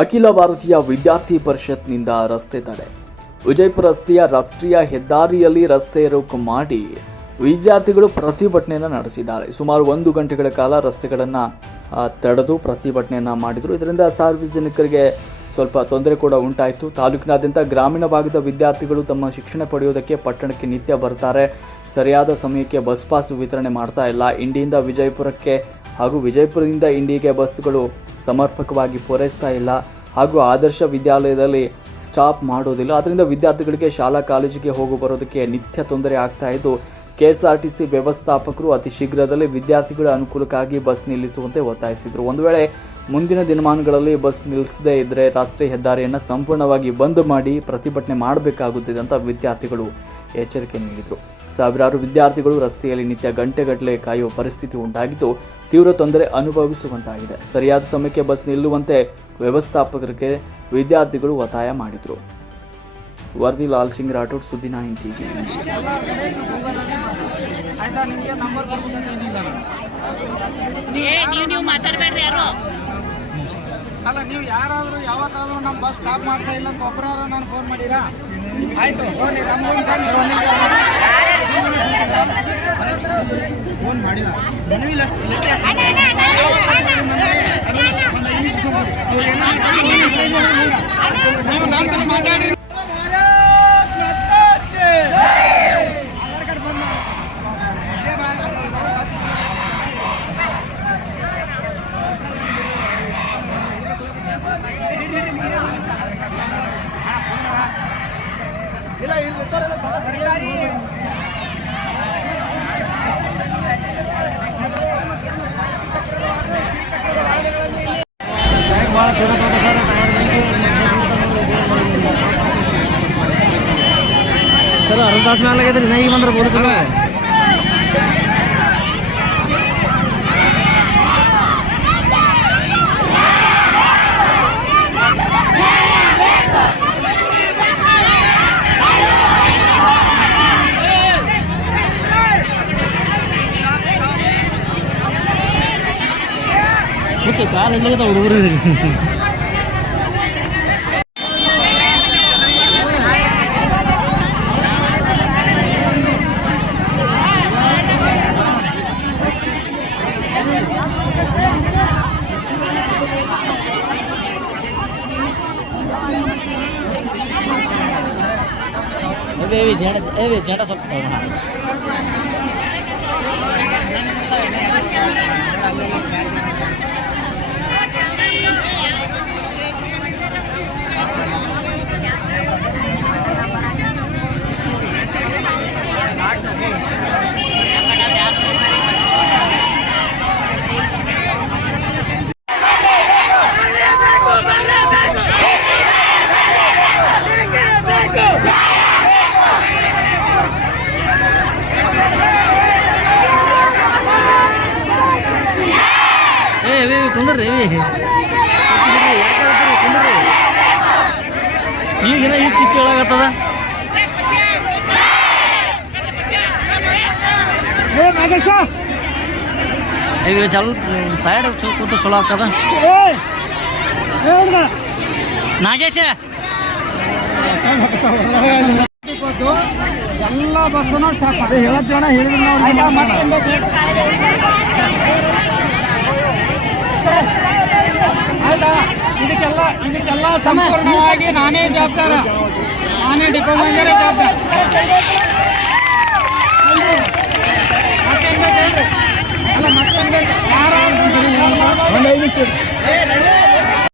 ಅಖಿಲ ಭಾರತೀಯ ವಿದ್ಯಾರ್ಥಿ ಪರಿಷತ್ನಿಂದ ರಸ್ತೆ ತಡೆ. ವಿಜಯಪುರ ರಸ್ತೆಯ ರಾಷ್ಟ್ರೀಯ ಹೆದ್ದಾರಿಯಲ್ಲಿ ರಸ್ತೆ ರೋಕು ಮಾಡಿ ವಿದ್ಯಾರ್ಥಿಗಳು ಪ್ರತಿಭಟನೆಯನ್ನು ನಡೆಸಿದ್ದಾರೆ. ಸುಮಾರು 1 ಗಂಟೆಗಳ ಕಾಲ ರಸ್ತೆಗಳನ್ನು ತಡೆದು ಪ್ರತಿಭಟನೆಯನ್ನು ಮಾಡಿದರು. ಇದರಿಂದ ಸಾರ್ವಜನಿಕರಿಗೆ ಸ್ವಲ್ಪ ತೊಂದರೆ ಕೂಡ ಉಂಟಾಯಿತು. ತಾಲೂಕಿನಾದ್ಯಂತ ಗ್ರಾಮೀಣ ಭಾಗದ ವಿದ್ಯಾರ್ಥಿಗಳು ತಮ್ಮ ಶಿಕ್ಷಣ ಪಡೆಯುವುದಕ್ಕೆ ಪಟ್ಟಣಕ್ಕೆ ನಿತ್ಯ ಬರ್ತಾರೆ. ಸರಿಯಾದ ಸಮಯಕ್ಕೆ ಬಸ್ ಪಾಸ್ ವಿತರಣೆ ಮಾಡ್ತಾ ಇಲ್ಲ. ಇಂಡಿಯಿಂದ ವಿಜಯಪುರಕ್ಕೆ ಹಾಗೂ ವಿಜಯಪುರದಿಂದ ಇಂಡಿಗೆ ಬಸ್ಸುಗಳು ಸಮರ್ಪಕವಾಗಿ ಪೂರೈಸ್ತಾ ಇಲ್ಲ ಹಾಗೂ ಆದರ್ಶ ವಿದ್ಯಾಲಯದಲ್ಲಿ ಸ್ಟಾಪ್ ಮಾಡೋದಿಲ್ಲ. ಅದರಿಂದ ವಿದ್ಯಾರ್ಥಿಗಳಿಗೆ ಶಾಲಾ ಕಾಲೇಜಿಗೆ ಹೋಗಿ ಬರೋದಕ್ಕೆ ನಿತ್ಯ ತೊಂದರೆ ಆಗ್ತಾ ಇದ್ದು, ಕೆಎಸ್ಆರ್ಟಿಸಿ ವ್ಯವಸ್ಥಾಪಕರು ಅತಿ ಶೀಘ್ರದಲ್ಲೇ ವಿದ್ಯಾರ್ಥಿಗಳ ಅನುಕೂಲಕ್ಕಾಗಿ ಬಸ್ ನಿಲ್ಲಿಸುವಂತೆ ಒತ್ತಾಯಿಸಿದರು. ಒಂದು ವೇಳೆ ಮುಂದಿನ ದಿನಮಾನಗಳಲ್ಲಿ ಬಸ್ ನಿಲ್ಲಿಸದೇ ಇದ್ದರೆ ರಾಷ್ಟ್ರೀಯ ಹೆದ್ದಾರಿಯನ್ನು ಸಂಪೂರ್ಣವಾಗಿ ಬಂದ್ ಮಾಡಿ ಪ್ರತಿಭಟನೆ ಮಾಡಬೇಕಾಗುತ್ತದೆ ಅಂತ ವಿದ್ಯಾರ್ಥಿಗಳು ಎಚ್ಚರಿಕೆ ನೀಡಿದರು. ಸಾವಿರಾರು ವಿದ್ಯಾರ್ಥಿಗಳು ರಸ್ತೆಯಲ್ಲಿ ನಿತ್ಯ ಗಂಟೆಗಟ್ಟಲೆ ಕಾಯುವ ಪರಿಸ್ಥಿತಿ ಉಂಟಾಗಿದ್ದು, ತೀವ್ರ ತೊಂದರೆ ಅನುಭವಿಸುವಂತಾಗಿದೆ. ಸರಿಯಾದ ಸಮಯಕ್ಕೆ ಬಸ್ ನಿಲ್ಲುವಂತೆ ವ್ಯವಸ್ಥಾಪಕರಿಗೆ ವಿದ್ಯಾರ್ಥಿಗಳು ಒತ್ತಾಯ ಮಾಡಿದರು. ವರದಿ ಲಾಲ್ ಸಿಂಗ್ ರಾಠೋಡ್, ಸುದ್ದಿ 9 ಟಿವಿ. ನೀವು ಮಾತಾಡಬೇಡ್ರಿ ಯಾರು ಅಲ್ಲ, ನೀವು ಯಾರಾದರೂ ಯಾವತ್ತಾದರೂ ನಮ್ಮ ಬಸ್ ಸ್ಟಾಪ್ ಮಾಡ್ತಾ ಇಲ್ಲ ಅಂತ ಒಬ್ಬರಾದ್ರೂ ನಾನು ಫೋನ್ ಮಾಡಿರಾ? ಆಯಿತು, ಫೋನ್ ಮಾಡಿಲ್ಲ. ನೀವು ನಂತರ ಮಾತಾಡಿ. ಸರ್ ಅರ್ಧ ತಾಸು ಮೇಲೆ ಆಗೈತ್ರಿ. ಈಗ ಬಂದ್ರೆ ಪೊಲೀಸರು ಮತ್ತೆ ಕಾಲು ಎಲ್ಲ ಹುಡುಗರು झेंडा सब ಕುಂದ್ರಿ ಈಗಿನ ಈ ಪಿಚ್ಚು ಹೇಳಾಗತ್ತದ. ಈಗ ಚಲ್ ಸೈಡ್ ಕೂತು ಚಲೋ ಆಗ್ತದ. ನಾಗೇಶ ಎಲ್ಲ ಬಸ್ಸನ್ನು ಸ್ಟಾಪ್ ಮಾಡಿ ಹೇಳೋದು ಜನ ಹೇಳಿದ್ರು. ಆಯ್ತಾ, ಇದಕ್ಕೆಲ್ಲ ಸಂಪೂರ್ಣವಾಗಿ ನಾನೇ ಜವಾಬ್ದಾರ. ನಾನೇ ಡಿಪೋ ಮ್ಯಾನೇಜರೇ ಜವಾಬ್ದಾರ. ಅಲ್ಲ, ಮತ್ತೆ ಯಾರು